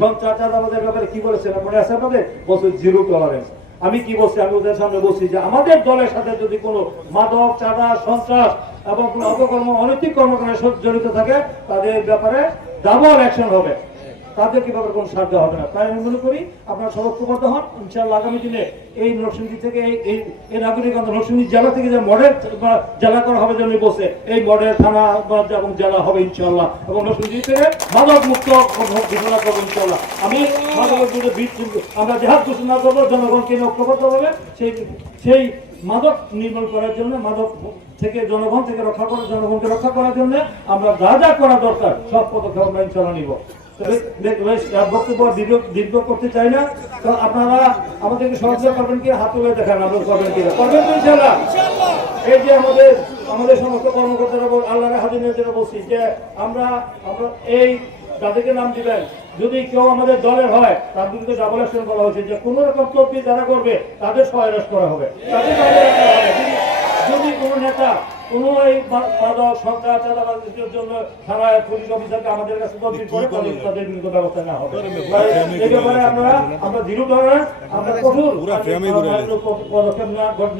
সন্ত্রাস চাঁদাবাজের ব্যাপারে কি বলেছেন মনে আছে আপনাদের? বলছে জিরো টলারেন্স। আমি কি বলছি? আমি ওদের সামনে বলছি যে আমাদের দলের সাথে যদি কোনো মাদক, চাঁদা, সন্ত্রাস এবং কোনো অপকর্ম, অনৈতিক কর্মকাণ্ডে জড়িত থাকে তাদের ব্যাপারে ডাবল অ্যাকশন হবে, তাদের কি ব্যাপারে কোনো সার দেওয়া হবে না। তাই আমি মনে করি আপনারা সতর্কবদ্ধ হন। ইনশাআল্লাহ আগামী দিনে এই নরসিংদী থেকে এই নাগরিকগঞ্জ নরসিংদী জেলা থেকে যে মডেল জেলা করা হবে, যেন বসে এই মডেল থানা এবং জেলা হবে ইনশাআল্লাহ, এবং নরসিংদী থেকে মাদক মুক্ত ঘোষণা করবো ইনশাআল্লাহ। আমি মাদকের বিরুদ্ধে আমরা জেহাদ ঘোষণা করবো, জনগণকে ঐক্যবদ্ধ হবে সেই মাদক নির্মূল করার জন্য, মাদক থেকে জনগণ থেকে রক্ষা করার, জনগণকে রক্ষা করার জন্য আমরা যা যা করা দরকার সব পদক্ষেপ আমরা ইনশাআল্লাহ নিব। বক্তব্য দীর্ঘ করতে চাই না, কারণ আপনারা আমাদেরকে সহযোগিতা করবেন কি? হাত তুলে দেখান, আমরা করবেন কি? করবেন তো ইনশাআল্লাহ। এই যে আমাদের সমস্ত কর্মকর্তারা আল্লাহর হাতে নিয়ে যেটা বলছি যে আমরা এই যাদেরকে নাম দিবেন, যদি কেউ আমাদের দলের হয় তার বিরুদ্ধে ডাবল অ্যাকশন করা হয়েছে, যে কোনো রকম তদবির যারা করবে তাদের সহায়তা করা হবে, তাদের যদি কোনো নেতা কোনো এই মাদক, সন্ত্রাস, চাঁদাবাজের জন্য থানায় পুলিশ অফিসারকে আমাদের কাছে তদবির করে তাদের বিরুদ্ধে ব্যবস্থা নেওয়া হবে। এই ব্যাপারে আমরা দৃঢ় টলারেন্স, আমরা কঠোর পদক্ষেপ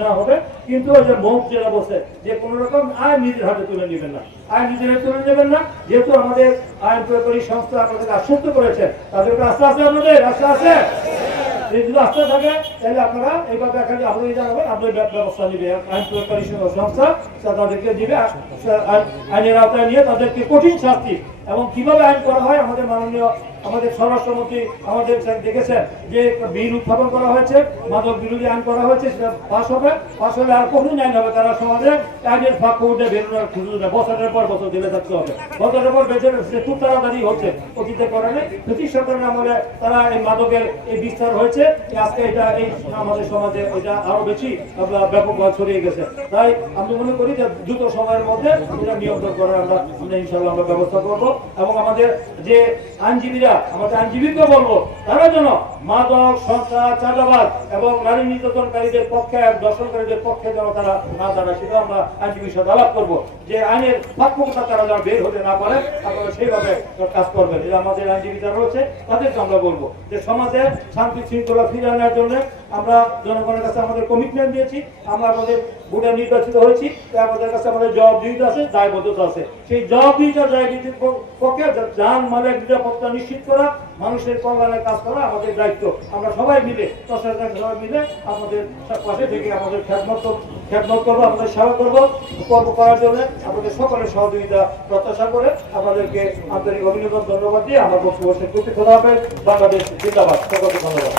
নেওয়া হবে। কিন্তু ওই যে মুখ যেটা বসে যে কোনো রকম আইন নিজের হাতে তুলে নেবেন না, আইন নিজের হাতে তুলে নেবেন না। যেহেতু আমাদের আইন প্রয়োগকারী সংস্থা আপনাদেরকে আশ্বস্ত করেছে, তাদেরকে আস্থা আছে, আপনাদের আস্থা আছে। যদি আস্থা থাকে তাহলে আপনারা এইভাবে এখানে আপনাদের জানাবেন, আপনাদের ব্যবস্থা নিবে আইন প্রয়োগকারী সংস্থা, তাদেরকে দিবে আইনের আওতায় নিয়ে তাদেরকে কঠিন শাস্তি। এবং কিভাবে আইন করা হয়, আমাদের মাননীয় আমাদের স্বরাষ্ট্রমন্ত্রী আমাদের দেখেছেন যে বিল উত্থাপন করা হয়েছে, মাদক বিরোধী আইন করা হয়েছে, সেটা পাস হলে আর কঠিন আইন হবে। তারা সমাজে আইনের ফাঁক উঠে বেরোনোর সুযোগ নেই, বছরের পর বছর জেলে থাকতে হবে, বছরের পর বেঁচে খুব তাড়াতাড়ি হচ্ছে, অতীতে করে নেই। ব্রিটিশ সরকারের আমলে তারা এই মাদকের এই বিস্তার হয়েছে, আজকে এটা এই আমাদের সমাজে এটা আরো বেশি ব্যাপকভাবে ছড়িয়ে গেছে। তাই আমি মনে করি যে দ্রুত সময়ের মধ্যে এটা নিয়ন্ত্রণ করার আমরা ইনশাআল্লাহ আমরা ব্যবস্থা করবো। এবং আমাদের যে আইনজীবীরা, আমাদের আইনজীবীকে বলবো তারা যেন মাদক, সন্ত্রাস, চাঁদাবাজ এবং নারী নির্যাতনকারীদের পক্ষে, দর্শনকারীদের পক্ষে যেন তারা না দাঁড়ায়, সেটা আমরা আইনজীবীর সাথে আলাপ করবো, যে আইনের ফাঁকফোকরা তারা যেন বের হতে না পারে, আপনারা সেইভাবে কাজ করবেন। এটা আমাদের আইনজীবী যারা রয়েছে তাদেরকে আমরা বলবো যে সমাজে শান্তি শৃঙ্খলা ফিরিয়ে আনার জন্য আমরা জনগণের কাছে আমাদের কমিটমেন্ট দিয়েছি, আমরা আমাদের ভোটে নির্বাচিত হয়েছি, আমাদের কাছে আমাদের জবাবদিহিতা আছে, দায়বদ্ধতা আছে। সেই জবাবদিহিতা দায়বদ্ধতার পক্ষে যান মালের নিরাপত্তা নিশ্চিত করা, মানুষের কল্যাণের কাজ করা আমাদের দায়িত্ব। আমরা সবাই মিলে সবাই মিলে আমাদের পাশে থেকে আমাদের খেদমত করবো, আমাদের সেবা করবো করার জন্য আমাদের সকলের সহযোগিতা প্রত্যাশা করে আপনাদেরকে আন্তরিক অভিনন্দন, ধন্যবাদ দিয়ে আমার বক্তব্য শেষ করতে। খোদা হাফেজ। বাংলাদেশ জিন্দাবাদ। সকলকে ধন্যবাদ।